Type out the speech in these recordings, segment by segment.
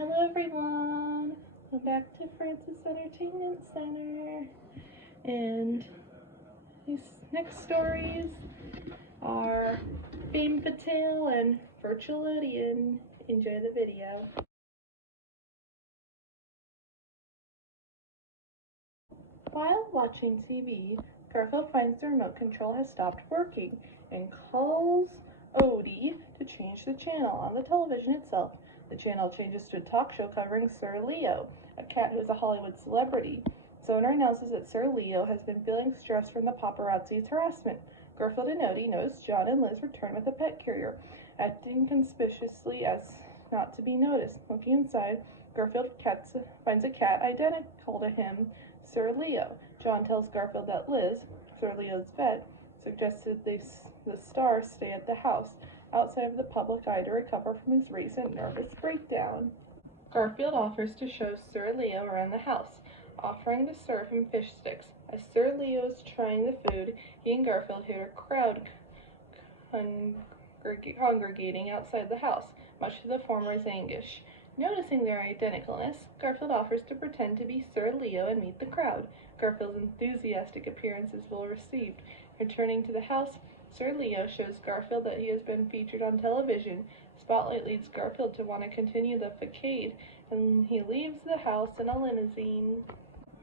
Hello everyone, welcome back to Francis Entertainment Center, and these next stories are Fatale and Virtualodeon. Enjoy the video. While watching TV, Garfield finds the remote control has stopped working and calls Odie to change the channel on the television itself. The channel changes to a talk show covering Sir Leo, a cat who is a Hollywood celebrity. The owner announces that Sir Leo has been feeling stress from the paparazzi's harassment. Garfield and Odie notice John and Liz return with a pet carrier, acting conspicuously as not to be noticed. Looking inside, Garfield finds a cat identical to him, Sir Leo. John tells Garfield that Liz, Sir Leo's vet, suggested the star stay at the house outside of the public eye to recover from his recent nervous breakdown. Garfield offers to show Sir Leo around the house, offering to serve him fish sticks. As Sir Leo is trying the food, he and Garfield hear a crowd congregating outside the house, much to the former's anguish. Noticing their identicalness, Garfield offers to pretend to be Sir Leo and meet the crowd. Garfield's enthusiastic appearance is well received. Returning to the house, Sir Leo shows Garfield that he has been featured on television. Spotlight leads Garfield to want to continue the facade, and he leaves the house in a limousine.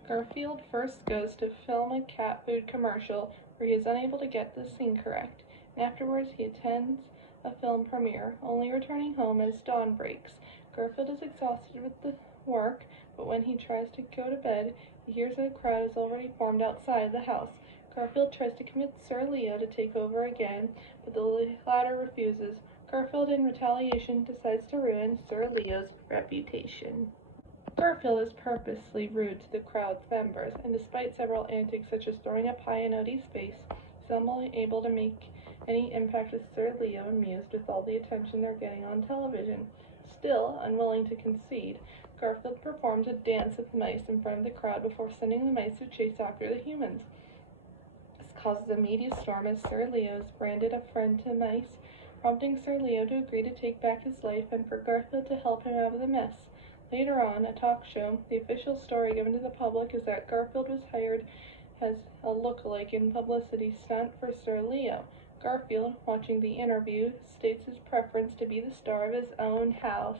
Garfield first goes to film a cat food commercial where he is unable to get the scene correct, and afterwards he attends a film premiere, only returning home as dawn breaks. Garfield is exhausted with the work, but when he tries to go to bed, he hears that a crowd has already formed outside the house. Garfield tries to convince Sir Leo to take over again, but the latter refuses. Garfield, in retaliation, decides to ruin Sir Leo's reputation. Garfield is purposely rude to the crowd's members, and despite several antics such as throwing a pie in Odie's face, he's unable to make any impact with Sir Leo, amused with all the attention they're getting on television. Still, unwilling to concede, Garfield performs a dance with mice in front of the crowd before sending the mice to chase after the humans. This causes a media storm as Sir Leo is branded a friend to mice, prompting Sir Leo to agree to take back his life and for Garfield to help him out of the mess. Later on, a talk show, the official story given to the public is that Garfield was hired as a look-alike and publicity stunt for Sir Leo. Garfield, watching the interview, states his preference to be the star of his own house.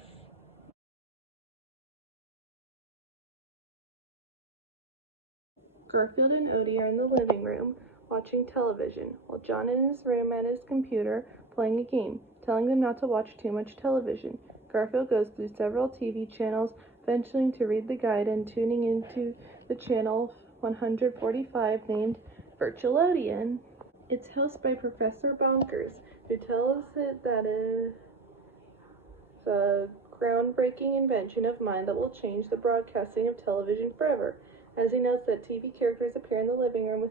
Garfield and Odie are in the living room, watching television, while John is in his room at his computer, playing a game, telling them not to watch too much television. Garfield goes through several TV channels, venturing to read the guide and tuning into the channel 145 named Virtualodeon. It's hosted by Professor Bonkers, who tells it that it's a groundbreaking invention of mind that will change the broadcasting of television forever. As he notes that TV characters appear in the living room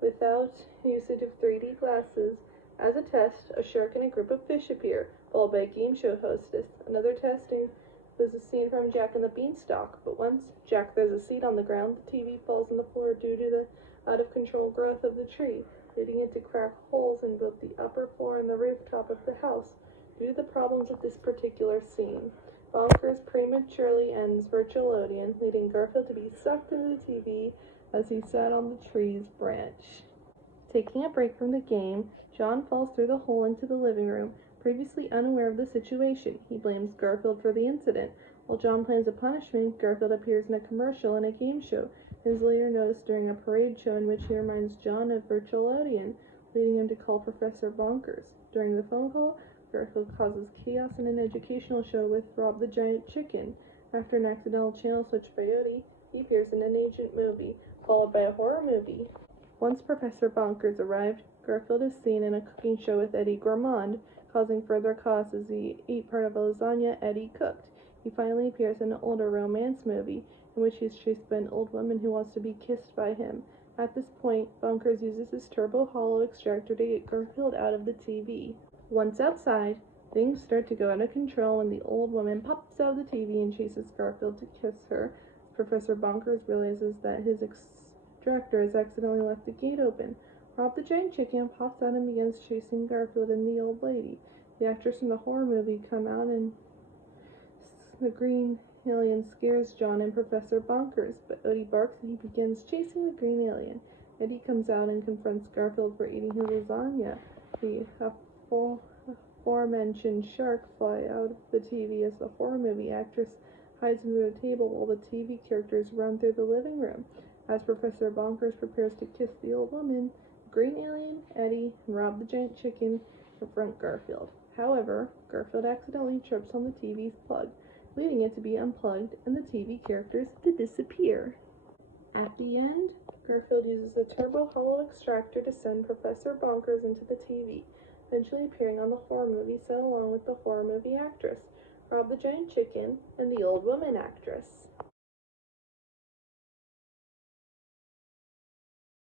without usage of 3D glasses. As a test, a shark and a group of fish appear, followed by a game show hostess. Another testing was a scene from Jack and the Beanstalk, but once Jack throws a seed on the ground, the TV falls on the floor due to the out-of-control growth of the tree, leading it to crack holes in both the upper floor and the rooftop of the house. Due to the problems of this particular scene, Bonkers prematurely ends Virtualodeon, leading Garfield to be sucked into the TV as he sat on the tree's branch. Taking a break from the game, John falls through the hole into the living room, previously unaware of the situation. He blames Garfield for the incident. While John plans a punishment, Garfield appears in a commercial and a game show. It is later noticed during a parade show in which he reminds John of Virtualodeon, leading him to call Professor Bonkers. During the phone call, Garfield causes chaos in an educational show with Rob the Giant Chicken. After an accidental channel switch by Odie, he appears in an ancient movie, followed by a horror movie. Once Professor Bonkers arrived, Garfield is seen in a cooking show with Eddie Gourmand, causing further chaos as he ate part of a lasagna Eddie cooked. He finally appears in an older romance movie, in which he is chased by an old woman who wants to be kissed by him. At this point, Bonkers uses his turbo hollow extractor to get Garfield out of the TV. Once outside, things start to go out of control when the old woman pops out of the TV and chases Garfield to kiss her. Professor Bonkers realizes that his extractor has accidentally left the gate open. Rob the Giant Chicken pops out and begins chasing Garfield and the old lady. The actors from the horror movie come out and The green alien scares John and Professor Bonkers, but Eddie barks and he begins chasing the green alien. Eddie comes out and confronts Garfield for eating his lasagna. The aforementioned shark fly out of the TV as the horror movie actress hides under the table while the TV characters run through the living room. As Professor Bonkers prepares to kiss the old woman, Green Alien, Eddie, and Rob the Giant Chicken confront Garfield. However, Garfield accidentally trips on the TV's plug, leading it to be unplugged and the TV characters to disappear. At the end, Garfield uses a turbo hollow extractor to send Professor Bonkers into the TV, eventually appearing on the horror movie set along with the horror movie actress, Rob the Giant Chicken, and the old woman actress.